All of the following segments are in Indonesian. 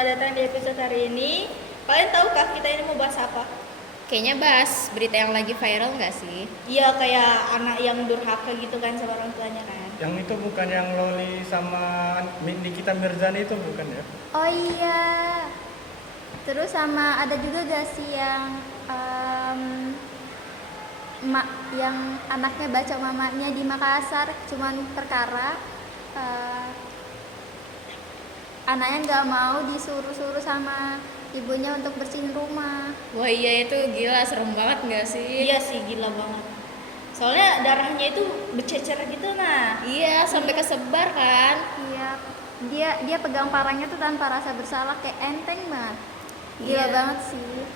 selamat datang di episode hari ini. Kalian tahukah kita ini mau bahas apa? Kayaknya bahas berita yang lagi viral nggak sih? Iya, kayak anak yang durhaka gitu kan sama orang tuanya kan. Yang itu bukan yang Loli sama Nikita Mirzani itu bukan ya? Oh iya. Terus sama ada juga gak sih yang yang anaknya baca mamanya di Makassar, cuman perkara anaknya nggak mau disuruh-suruh sama ibunya untuk bersihin rumah. Wah iya itu gila, serem banget nggak sih? Iya sih, gila banget. Soalnya darahnya itu bercecer gitu nah. Iya, sampai kesebar kan? Iya, dia pegang parangnya tuh tanpa rasa bersalah, kayak enteng banget. Gila Iya. banget sih.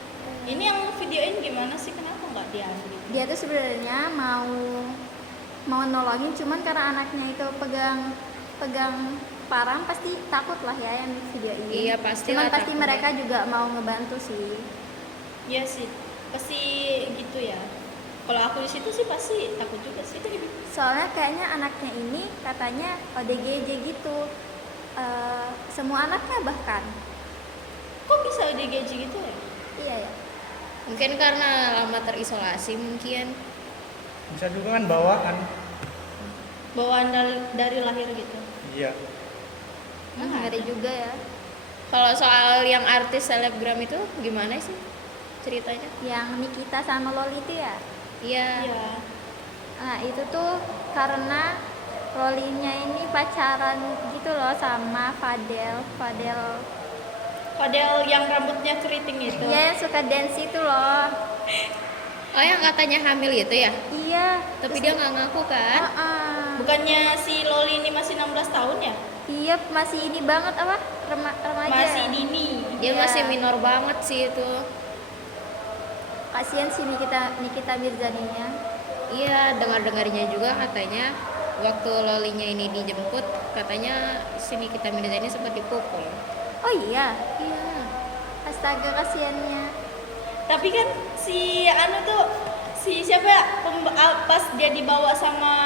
Ini yang videoin gimana sih? Kenapa nggak diambil? Dia tuh sebenarnya mau nolongin, cuman karena anaknya itu pegang parang, pasti takut lah ya yang video ini. Iya, pasti Cuman lah pasti takut. mereka juga mau ngebantu sih. Iya sih, pasti gitu ya. Kalau aku di situ sih pasti takut juga sih. Soalnya kayaknya anaknya ini katanya ODGJ gitu. Semua anaknya bahkan. Kok bisa ODGJ gitu ya? Iya ya. Mungkin karena lama terisolasi mungkin. Bisa juga kan bawaan. Bawaan dari lahir gitu. Iya. Ngeri juga ya. Kalau soal yang artis selebgram itu gimana sih ceritanya? Yang Nikita sama Loli itu ya. Iya. Iya. Nah itu tuh karena Lolinya ini pacaran gitu loh sama Fadel. Padahal yang rambutnya keriting itu. Iya yang suka dance itu loh. Oh yang katanya hamil itu ya? Iya. Tapi dia nggak ngaku kan? Bukannya si Loli ini masih 16 tahun ya? Iya masih ini banget apa remaja. Masih dini. Dia Iya. masih minor banget sih itu. Kasian sih Nikita Mirzaninya. Iya, dengar-dengarnya juga katanya waktu Lolinya ini dijemput, katanya sini kita ini sempat dipukul. Oh iya. Iya. Astaga kasiannya. Tapi kan si anu tuh si siapa ya? Pas dia dibawa sama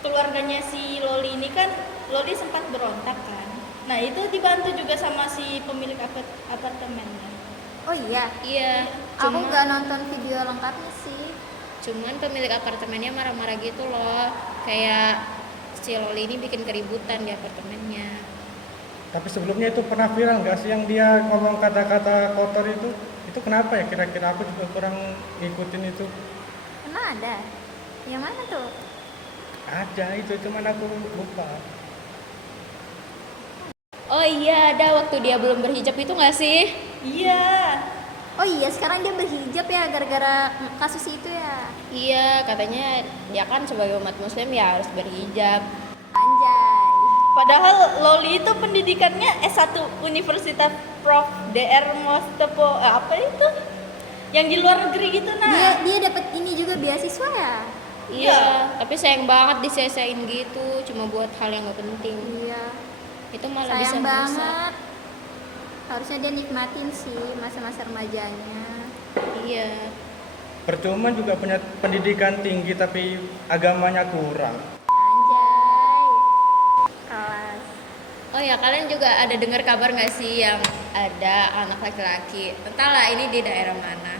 keluarganya si Loli ini kan Loli sempat berontak kan. Nah, itu dibantu juga sama si pemilik apartemennya. Oh iya. Iya. Aku Cuma, nggak nonton video lengkapnya sih. cuman pemilik apartemennya marah-marah gitu loh. Kayak si Loli ini bikin keributan di apartemennya. Tapi sebelumnya itu pernah viral nggak sih yang dia ngomong kata-kata kotor itu? Itu kenapa ya kira-kira, aku juga kurang ngikutin itu. Emang ada? Yang mana tuh? Ada itu, cuman aku lupa. Oh iya, ada waktu dia belum berhijab itu nggak sih? Iya. Oh iya, sekarang dia berhijab ya gara-gara kasus itu ya. Iya, katanya dia kan sebagai umat muslim ya harus berhijab. Anjay. Padahal Loli itu pendidikannya S1 Universitas Prof. Dr. Mostopo apa itu? Yang di luar negeri gitu nah. Dia dapat ini juga beasiswa ya? Iya, tapi sayang banget disia-siain gitu, cuma buat hal yang gak penting. Iya. Itu malah bisa Sayang merusak. banget. Harusnya dia nikmatin sih masa-masa remajanya. Iya. Percuma juga punya pendidikan tinggi tapi agamanya kurang. Anjay. Kelas. Oh ya, kalian juga ada dengar kabar nggak sih yang ada anak laki-laki, entahlah ini di daerah mana.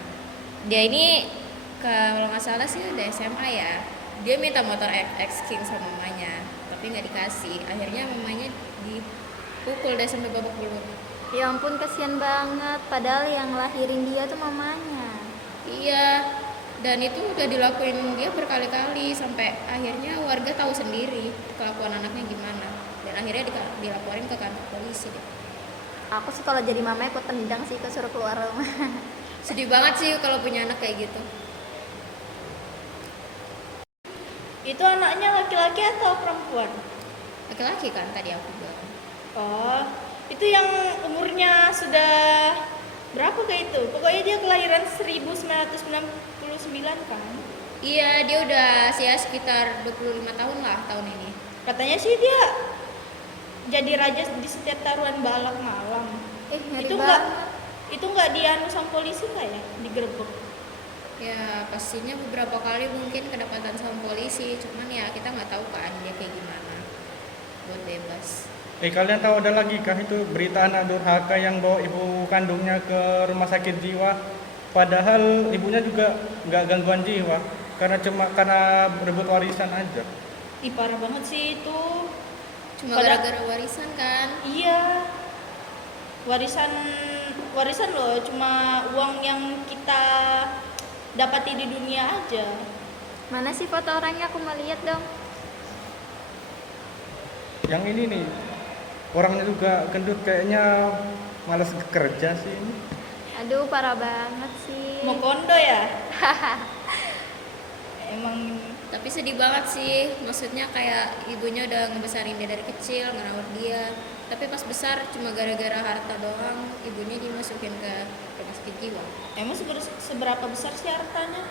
Dia ini kalau nggak salah sih udah SMA ya. Dia minta motor X King sama mamanya, tapi nggak dikasih. Akhirnya mamanya dipukul deh sampai babak belur. Ya ampun kasihan banget. Padahal yang lahirin dia tuh mamanya. Iya, dan itu udah dilakuin dia berkali-kali sampai akhirnya warga tahu sendiri kelakuan anaknya gimana, dan akhirnya dilaporin ke kantor polisi deh. Aku sih kalau jadi mama ikut tendang sih, kesuruh keluar rumah. Sedih banget sih kalau punya anak kayak gitu. Itu anaknya laki-laki atau perempuan? Laki-laki kan tadi aku bilang. Oh, itu yang umurnya sudah berapa kayak itu? Pokoknya dia kelahiran 1999 kan? Iya, dia udah sekitar 25 tahun lah tahun ini. Katanya sih dia jadi raja di setiap taruhan balap malam. Ngeri Itu banget. enggak dianu sama polisi nggak ya? Digerebek. Ya pastinya beberapa kali mungkin kedapatan sama polisi, cuman ya kita nggak tahu kan dia kayak gimana buat bebas. Kalian tahu ada lagi kah itu berita anak durhaka yang bawa ibu kandungnya ke rumah sakit jiwa, padahal ibunya juga nggak gangguan jiwa, karena berebut warisan aja. Ih, parah banget sih itu. Cuma Pada- gara-gara warisan kan. Iya, warisan warisan loh, cuma uang yang kita dapati di dunia aja. Mana sih foto orangnya, aku mau lihat dong. Yang ini nih, orangnya juga gendut, kayaknya malas kerja sih ini. Aduh, parah banget sih. Mau kondo ya? Emang Tapi sedih banget sih, maksudnya kayak ibunya udah ngebesarin dia dari kecil, ngerawat dia. Tapi pas besar cuma gara-gara harta doang, ibunya dimasukin ke rumah sakit jiwa. emang seberapa besar sih hartanya?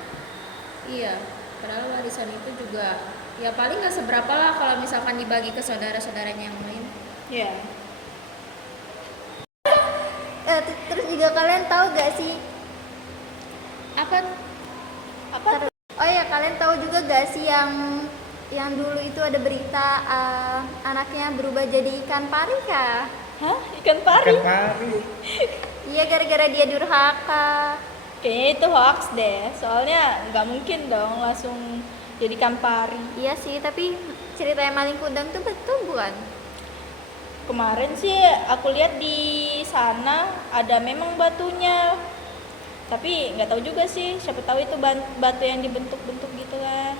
Iya, padahal warisan itu juga ya paling nggak seberapa lah kalau misalkan dibagi ke saudara-saudaranya yang lain. Ya. Terus juga kalian tahu gak sih? Apa? Apa? Oh ya, kalian tahu juga gak sih yang dulu itu ada berita anaknya berubah jadi ikan pari kah? Hah? Ikan pari? Ikan pari. Iya, gara-gara dia durhaka. Kayaknya itu hoax deh. Soalnya nggak mungkin dong langsung jadi ikan pari. Iya sih, tapi ceritanya maling kundang tuh betul bukan? Kemarin sih aku lihat di sana ada memang batunya. Tapi nggak tahu juga sih. Siapa tahu itu batu yang dibentuk-bentuk gitu kan.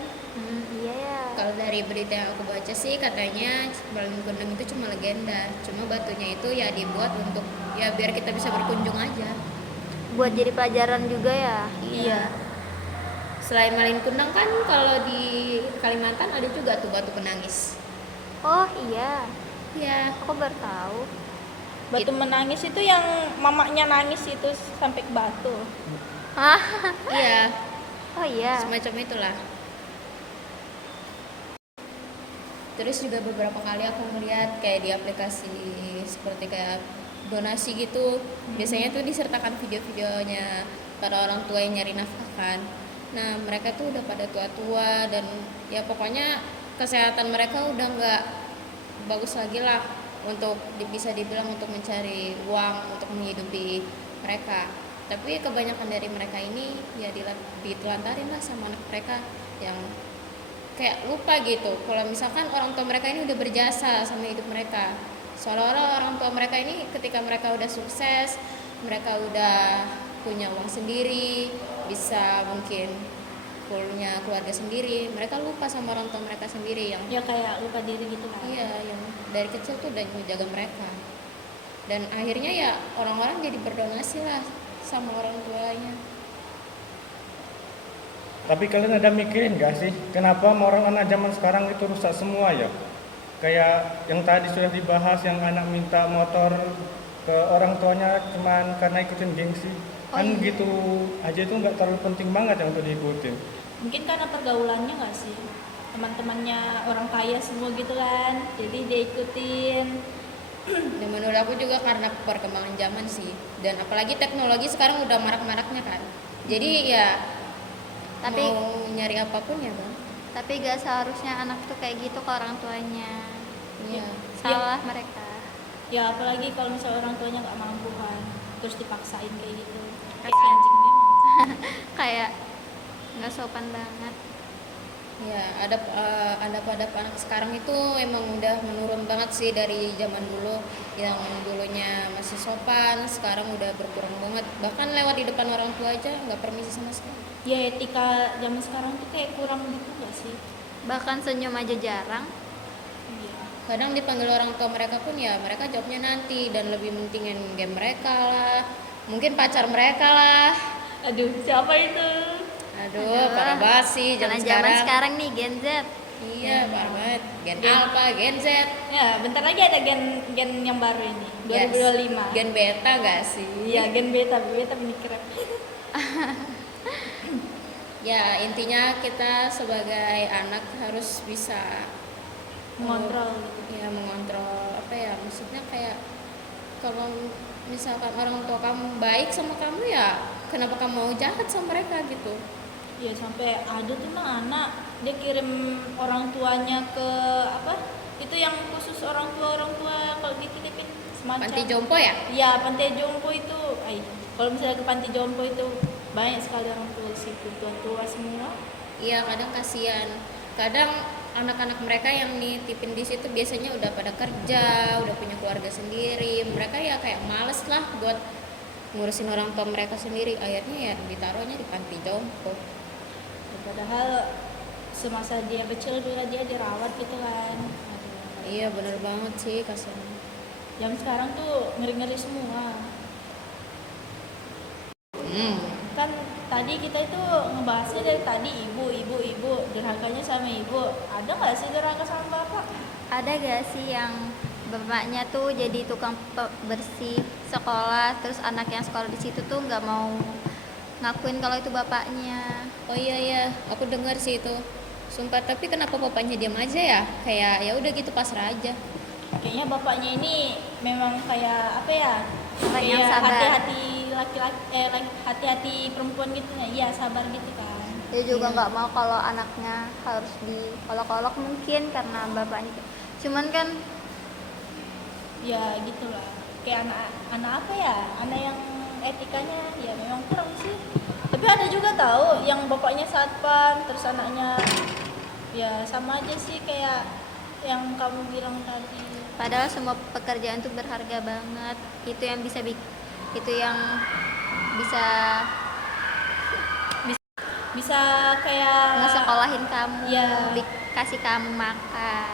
Iya ya. Kalau dari berita yang aku baca sih katanya maling kundang itu cuma legenda. Cuma batunya itu ya dibuat untuk ya biar kita bisa berkunjung aja. Buat jadi pelajaran juga ya. Iya. Selain maling kundang kan kalau di Kalimantan ada juga tuh batu penangis. Oh iya, Ya, aku baru tahu. Batu menangis itu yang mamanya nangis itu sampai ke batu. Hah? iya, Oh iya. semacam itulah. Terus juga beberapa kali aku ngeliat kayak di aplikasi seperti kayak donasi gitu, biasanya tuh disertakan video-videonya para orang tua yang nyari nafkah kan. Nah mereka tuh udah pada tua-tua dan ya pokoknya kesehatan mereka udah nggak bagus lagi lah untuk bisa dibilang untuk mencari uang untuk menghidupi mereka. Tapi kebanyakan dari mereka ini ya ditelantarin lah sama anak mereka yang kayak lupa gitu kalau misalkan orang tua mereka ini udah berjasa sama hidup mereka, seolah-olah orang tua mereka ini ketika mereka udah sukses, mereka udah punya uang sendiri, bisa mungkin punya keluarga sendiri, mereka lupa sama orang tua mereka sendiri yang Ya kayak lupa diri gitu kan. iya yang dari kecil tuh udah menjaga mereka, dan akhirnya ya orang-orang jadi berdonasi lah sama orang tuanya. Tapi kalian ada mikirin gak sih, kenapa orang anak zaman sekarang itu rusak semua ya? Kayak yang tadi sudah dibahas, yang anak minta motor ke orang tuanya cuman karena ikutin gengsi. Kan gitu aja itu nggak terlalu penting banget ya untuk diikutin. Mungkin karena pergaulannya nggak sih, teman-temannya orang kaya semua gitu kan, jadi dia ikutin. Dan menurut aku juga karena perkembangan zaman sih, dan apalagi teknologi sekarang udah marak-maraknya kan, jadi ya Tapi mau nyari apapun ya bang. tapi gak seharusnya anak tuh kayak gitu ke orang tuanya. Iya. Salah mereka. Ya apalagi kalau misalnya orang tuanya nggak mampu kan, terus dipaksain kayak gitu. Kayak anjing memang. Kayak nggak sopan banget. Ya, adab anak sekarang itu emang udah menurun banget sih dari zaman dulu. Yang dulunya masih sopan, sekarang udah berkurang banget. Bahkan lewat di depan orang tua aja nggak permisi sama sekali. Ya etika zaman sekarang tuh kayak kurang gitu nggak sih? Bahkan senyum aja jarang. Iya. Kadang dipanggil orang tua mereka pun ya mereka jawabnya nanti, dan lebih mentingin game mereka lah, mungkin pacar mereka lah. Aduh, siapa itu? Aduh, parah banget sih Karena zaman zaman sekarang. sekarang nih Gen Z. Iya, parah banget. Gen Gen- Alpha, Gen Z, Ya, bentar lagi ada gen yang baru ini, 2025. Gen Beta gak sih? Iya, gen beta ini keren. Ya, intinya kita sebagai anak harus bisa Mengontrol gitu. ya mengontrol apa ya, maksudnya kayak kalau misalkan orang tua kamu baik sama kamu ya kenapa kamu mau jahat sama mereka gitu. Ya sampai ada tuh mah anak dia kirim orang tuanya ke apa? Itu yang khusus orang tua semacam Panti jompo ya? ya panti jompo itu. Kalau misalnya ke panti jompo itu banyak sekali orang tua di situ, tua-tua semua. Iya, kadang kasihan. Kadang anak-anak mereka yang nitipin di situ biasanya udah pada kerja, udah punya keluarga sendiri. Mereka ya kayak males lah buat ngurusin orang tua mereka sendiri. Akhirnya ya ditaruhnya di panti jompo. Ya, padahal semasa dia kecil juga dia dirawat gitu kan. Aduh. Iya, bener banget sih kasihan. Yang sekarang tuh ngeri-ngeri semua. Kan tadi kita itu ngebahasnya dari tadi ibu, durhakanya sama ibu. Ada nggak sih durhaka sama bapak? Ada gak sih yang bapaknya tuh jadi tukang bersih sekolah, terus anak yang sekolah di situ tuh nggak mau ngakuin kalau itu bapaknya. Oh iya, aku dengar sih itu. Sumpah, tapi kenapa bapaknya diam aja ya? Kayak ya udah gitu pasrah aja. Kayaknya bapaknya ini memang kayak apa ya? Orang yang Kayak sabar. hati-hati laki-laki, hati-hati perempuan gitu ya. Iya, sabar gitu kan. Dia juga Iya. nggak mau kalau anaknya harus dikolok-kolok mungkin karena bapaknya. Cuman kan Ya gitulah. Kayak anak apa ya? Anak yang etikanya ya memang kurang sih. Tapi ada juga tahu yang bapaknya satpam, terus anaknya ya sama aja sih kayak yang kamu bilang tadi. padahal semua pekerjaan tuh berharga banget. Itu yang bisa itu yang bisa Bisa kayak ngesekolahin kamu, Ya. kasih kamu makan.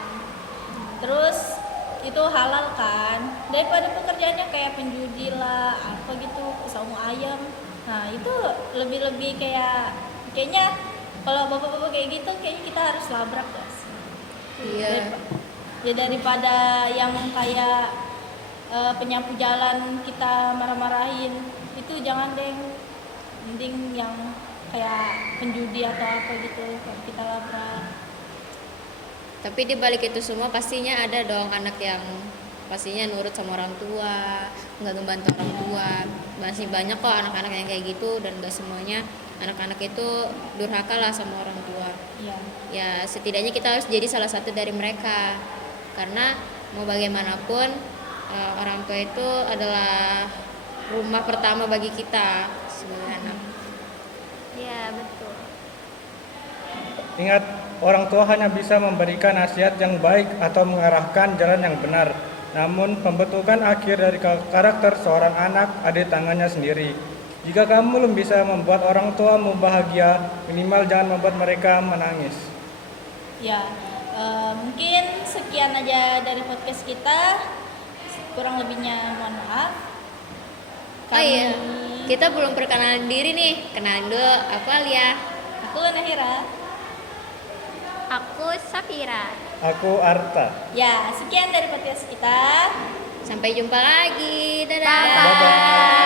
terus itu halal kan daripada pekerjaannya kayak penjudi lah apa gitu saung ayam. Nah itu lebih kayaknya kalau bapak-bapak kayak gitu kayaknya kita harus labrak guys. Iya. Ya daripada yang kayak penyapu jalan kita marah-marahin itu jangan deh, mending yang kayak penjudi atau apa gitu kita labrak. Tapi di balik itu semua pastinya ada dong anak yang pastinya nurut sama orang tua, nggak ngebantu orang tua. Masih banyak kok anak-anak yang kayak gitu, dan gak semuanya anak-anak itu durhaka lah sama orang tua. Iya. Ya setidaknya kita harus jadi salah satu dari mereka, karena mau bagaimanapun orang tua itu adalah rumah pertama bagi kita sebagai anak. Ya betul. Ingat, orang tua hanya bisa memberikan nasihat yang baik atau mengarahkan jalan yang benar. Namun, pembentukan akhir dari karakter seorang anak ada di tangannya sendiri. Jika kamu belum bisa membuat orang tuamu bahagia, minimal jangan membuat mereka menangis. Ya, mungkin sekian aja dari podcast kita. Kurang lebihnya mohon maaf. Oh iya, kita belum perkenalan diri nih. Kenalan dulu, aku Alia. Aku Nahira. Aku Safira. Aku Arta. Ya, sekian dari podcast kita. Sampai jumpa lagi. Dadah. Bye-bye.